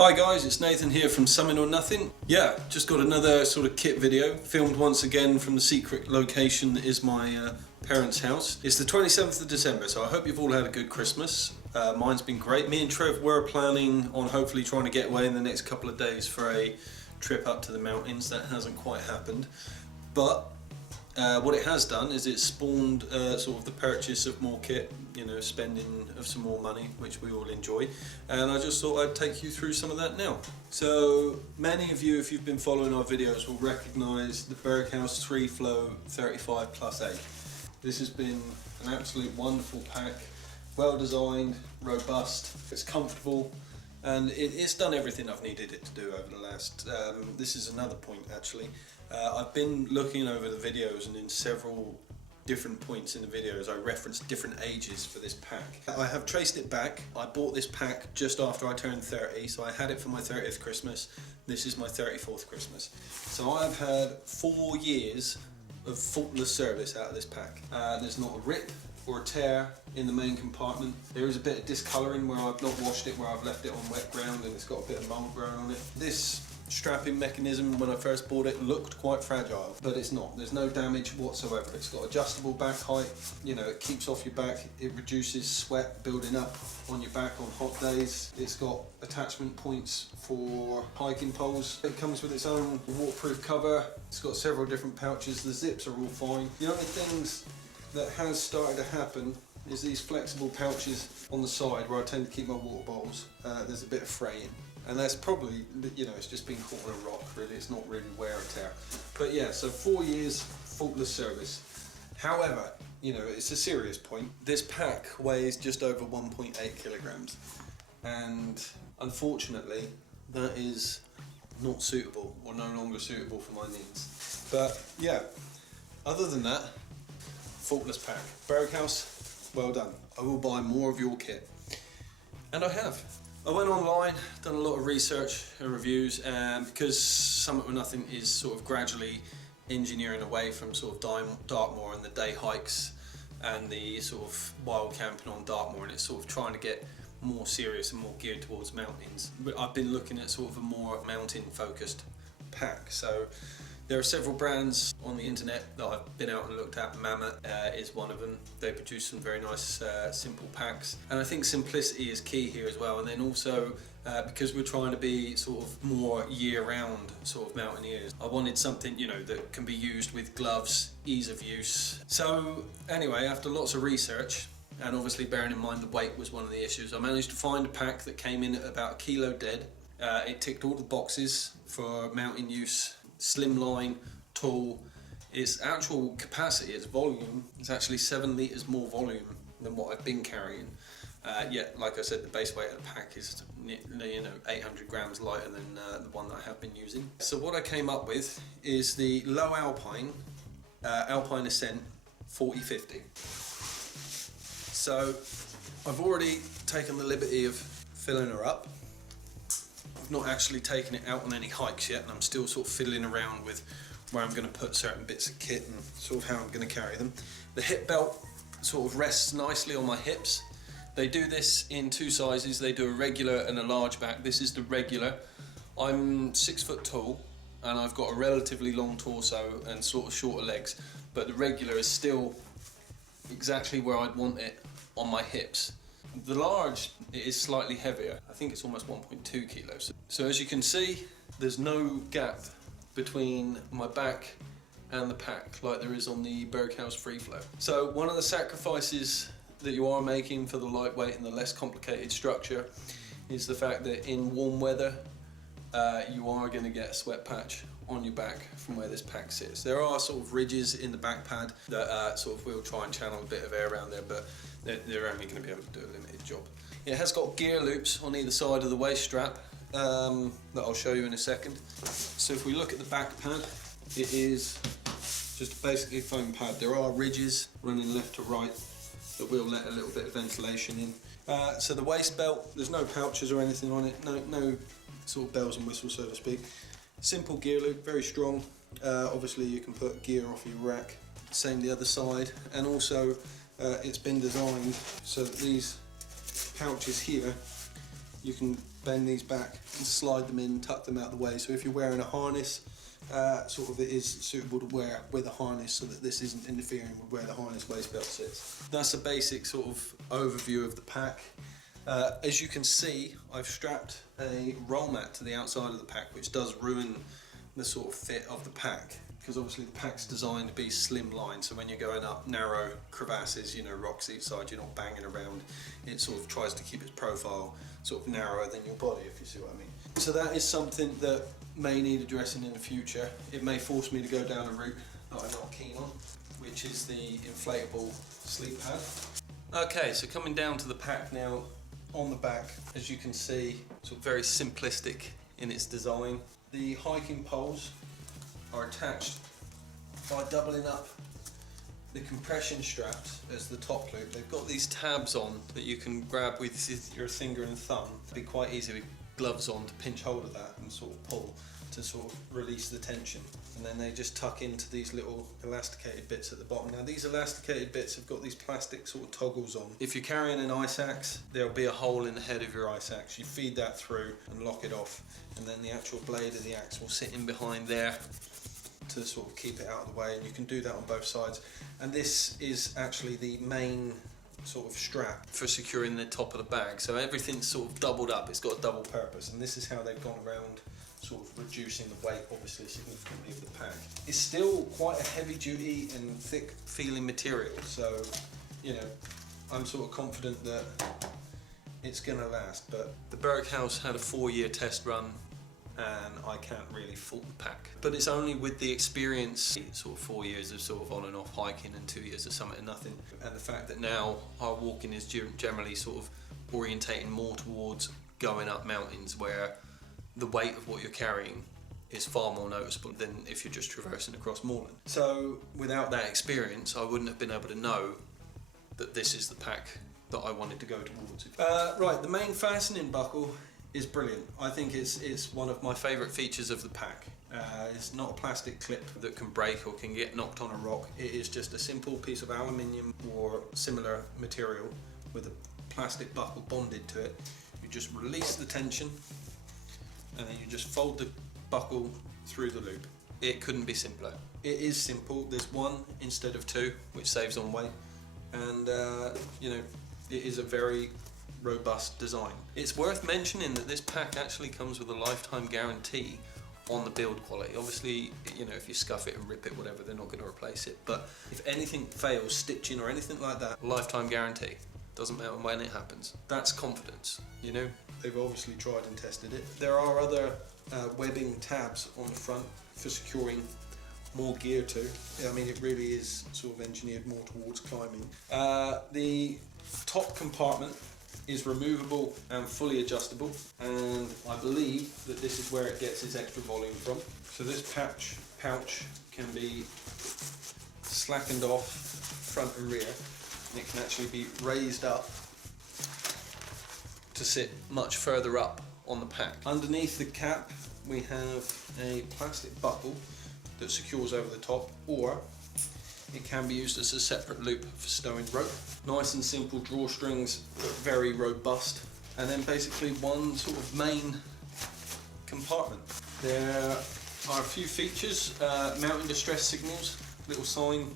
Hi guys, it's Nathan here from Something or Nothing. Yeah, just got another sort of kit video, filmed once again from the secret location that is my parents' house. It's the 27th of December, so I hope you've all had a good Christmas. Mine's been great. Me and Trev were planning on hopefully trying to get away in the next couple of days for a trip up to the mountains. That hasn't quite happened, but what it has done is it's spawned sort of the purchase of more kit, you know, spending of some more money, which we all enjoy, and I just thought I'd take you through some of that now. So many of you, if you've been following our videos, will recognise the Berghaus 3 Flow 35 Plus A. This has been an absolute wonderful pack, well designed, robust, it's comfortable, and it's done everything I've needed it to do over the last, this is another point actually. I've been looking over the videos, and in several different points in the videos I referenced different ages for this pack. I have traced it back. I bought this pack just after I turned 30, so I had it for my 30th Christmas. This is my 34th Christmas. So I've had 4 years of faultless service out of this pack. There's not a rip or a tear in the main compartment. There is a bit of discolouring where I've not washed it, where I've left it on wet ground and it's got a bit of mould growing on it. This strapping mechanism, when I first bought it, looked quite fragile, but it's not. There's no damage whatsoever. It's got adjustable back height, you know, it keeps off your back, it reduces sweat building up on your back on hot days. It's got attachment points for hiking poles. It comes with its own waterproof cover. It's got several different pouches. The zips are all fine. The only things that has started to happen is these flexible pouches on the side where I tend to keep my water bottles. There's a bit of fraying. And that's probably, you know, it's just been caught on a rock, really. It's not really wear and tear. But yeah, so 4 years, faultless service. However, you know, it's a serious point. This pack weighs just over 1.8 kilograms. And unfortunately, that is not suitable, or no longer suitable for my needs. But yeah, other than that, faultless pack. Berghaus, well done. I will buy more of your kit. And I have. I went online, done a lot of research and reviews, and because Something or Nothing is sort of gradually engineering away from sort of Dartmoor and the day hikes and the sort of wild camping on Dartmoor, and it's sort of trying to get more serious and more geared towards mountains. I've been looking at sort of a more mountain focused pack. So there are several brands on the internet that I've been out and looked at. Mammoth is one of them. They produce some very nice simple packs, and I think simplicity is key here as well. And then also because we're trying to be sort of more year-round sort of mountaineers, I wanted something, you know, that can be used with gloves, ease of use. So anyway, after lots of research, and obviously bearing in mind the weight was one of the issues, I managed to find a pack that came in at about 1 kilo dead. It ticked all the boxes for mountain use. Slimline, tall. Its actual capacity, its volume, is actually 7 litres more volume than what I've been carrying. Yet, like I said, the base weight of the pack is, you know, 800 grams lighter than the one that I have been using. So what I came up with is the Lowe Alpine Ascent 4050. So I've already taken the liberty of filling her up. Not actually taken it out on any hikes yet, and I'm still sort of fiddling around with where I'm going to put certain bits of kit and sort of how I'm going to carry them. The hip belt sort of rests nicely on my hips. They do this in 2 sizes. They do a regular and a large back. This is the regular. I'm 6 foot tall and I've got a relatively long torso and sort of shorter legs, but the regular is still exactly where I'd want it on my hips. The large, it is slightly heavier. I think it's almost 1.2 kilos. So as you can see, there's no gap between my back and the pack like there is on the Berghaus Free Flow. So one of the sacrifices that you are making for the lightweight and the less complicated structure is the fact that in warm weather, you are going to get a sweat patch on your back from where this pack sits. There are sort of ridges in the back pad that sort of will try and channel a bit of air around there, but they're only going to be able to do a limited job. It has got gear loops on either side of the waist strap that I'll show you in a second. So if we look at the back pad, it is just basically a foam pad. There are ridges running left to right that will let a little bit of ventilation in. So the waist belt, there's no pouches or anything on it, no sort of bells and whistles, so to speak. Simple gear loop, very strong. Obviously you can put gear off your rack. Same the other side, and also it's been designed so that these pouches here you can bend these back and slide them in, tuck them out of the way. So if you're wearing a harness, sort of it is suitable to wear with a harness so that this isn't interfering with where the harness waist belt sits. That's a basic sort of overview of the pack. As you can see, I've strapped a roll mat to the outside of the pack, which does ruin the sort of fit of the pack, because obviously the pack's designed to be slimline, so when you're going up narrow crevasses, you know, rocks each side, you're not banging around. It sort of tries to keep its profile sort of narrower than your body, if you see what I mean. So that is something that may need addressing in the future. It may force me to go down a route that I'm not keen on, which is the inflatable sleep pad. Okay, so coming down to the pack now. On the back, as you can see, sort of very simplistic in its design. The hiking poles are attached by doubling up the compression straps as the top loop. They've got these tabs on that you can grab with your finger and thumb. It'd be quite easy with gloves on to pinch hold of that and sort of pull to sort of release the tension. And then they just tuck into these little elasticated bits at the bottom. Now these elasticated bits have got these plastic sort of toggles on. If you're carrying an ice axe, there'll be a hole in the head of your ice axe. You feed that through and lock it off, and then the actual blade of the axe will sit in behind there to sort of keep it out of the way, and you can do that on both sides. And this is actually the main sort of strap for securing the top of the bag, so everything's sort of doubled up. It's got a double purpose, and this is how they've gone around sort of reducing the weight obviously significantly of the pack. It's still quite a heavy duty and thick feeling material, so you know, I'm sort of confident that it's gonna last. But the Berghaus had a 4-year test run and I can't really fault the pack, but it's only with the experience, sort of 4 years of sort of on and off hiking and 2 years of something and nothing, and the fact that now our walking is generally sort of orientating more towards going up mountains, where the weight of what you're carrying is far more noticeable than if you're just traversing across moorland. So without that experience, I wouldn't have been able to know that this is the pack that I wanted to go towards. Right, the main fastening buckle is brilliant. I think it's one of my favourite features of the pack. It's not a plastic clip that can break or can get knocked on a rock. It is just a simple piece of aluminium or similar material with a plastic buckle bonded to it. You just release the tension and then you just fold the buckle through the loop. It couldn't be simpler. It is simple. There's one instead of two, which saves on weight, and you know, it is a very robust design. It's worth mentioning that this pack actually comes with a lifetime guarantee on the build quality. Obviously, you know, if you scuff it and rip it, whatever, they're not going to replace it. But if anything fails, stitching or anything like that, lifetime guarantee. Doesn't matter when it happens. That's confidence, you know? They've obviously tried and tested it. There are other webbing tabs on the front for securing more gear to. I mean, it really is sort of engineered more towards climbing. The top compartment is removable and fully adjustable, and I believe that this is where it gets its extra volume from. So this pouch can be slackened off front and rear, and it can actually be raised up to sit much further up on the pack. Underneath the cap we have a plastic buckle that secures over the top, or it can be used as a separate loop for stowing rope. Nice and simple drawstrings, but very robust. And then basically one sort of main compartment. There are a few features, mountain distress signals, little sign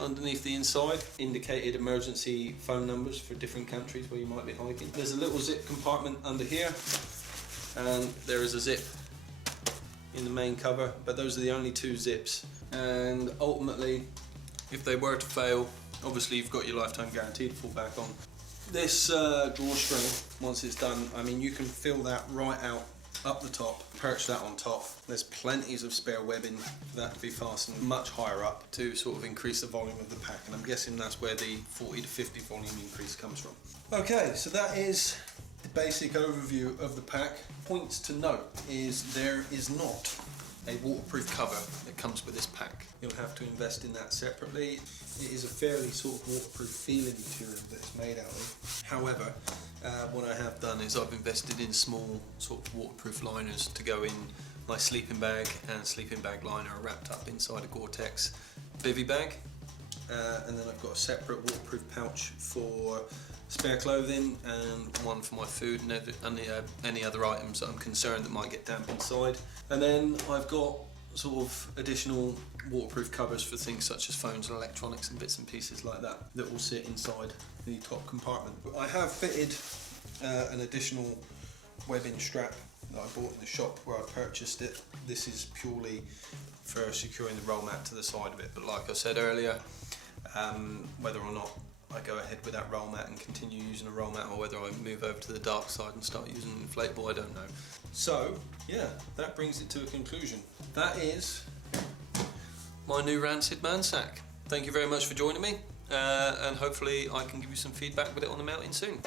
underneath the inside, indicated emergency phone numbers for different countries where you might be hiking. There's a little zip compartment under here, and there is a zip in the main cover, but those are the only two zips. And ultimately, if they were to fail, obviously you've got your lifetime guarantee to fall back on. This drawstring, once it's done, I mean, you can fill that right out up the top, perch that on top. There's plenty of spare webbing for that to be fastened much higher up to sort of increase the volume of the pack, and I'm guessing that's where the 40 to 50 volume increase comes from. Okay, so that is the basic overview of the pack. Points to note is there is not a waterproof cover that comes with this pack. You'll have to invest in that separately. It is a fairly sort of waterproof feeling material that it's made out of. However, what I have done is I've invested in small sort of waterproof liners to go in my sleeping bag, and sleeping bag liner are wrapped up inside a Gore-Tex bivy bag. And then I've got a separate waterproof pouch for spare clothing, and one for my food and any other items that I'm concerned that might get damp inside. And then I've got sort of additional waterproof covers for things such as phones and electronics and bits and pieces like that that will sit inside the top compartment. I have fitted an additional webbing strap that I bought in the shop where I purchased it. This is purely for securing the roll mat to the side of it, but like I said earlier, whether or not I go ahead with that roll mat and continue using a roll mat, or whether I move over to the dark side and start using an inflatable, I don't know. So yeah, that brings it to a conclusion. That is my new Rancid man sack. Thank you very much for joining me, and hopefully I can give you some feedback with it on the mountain soon.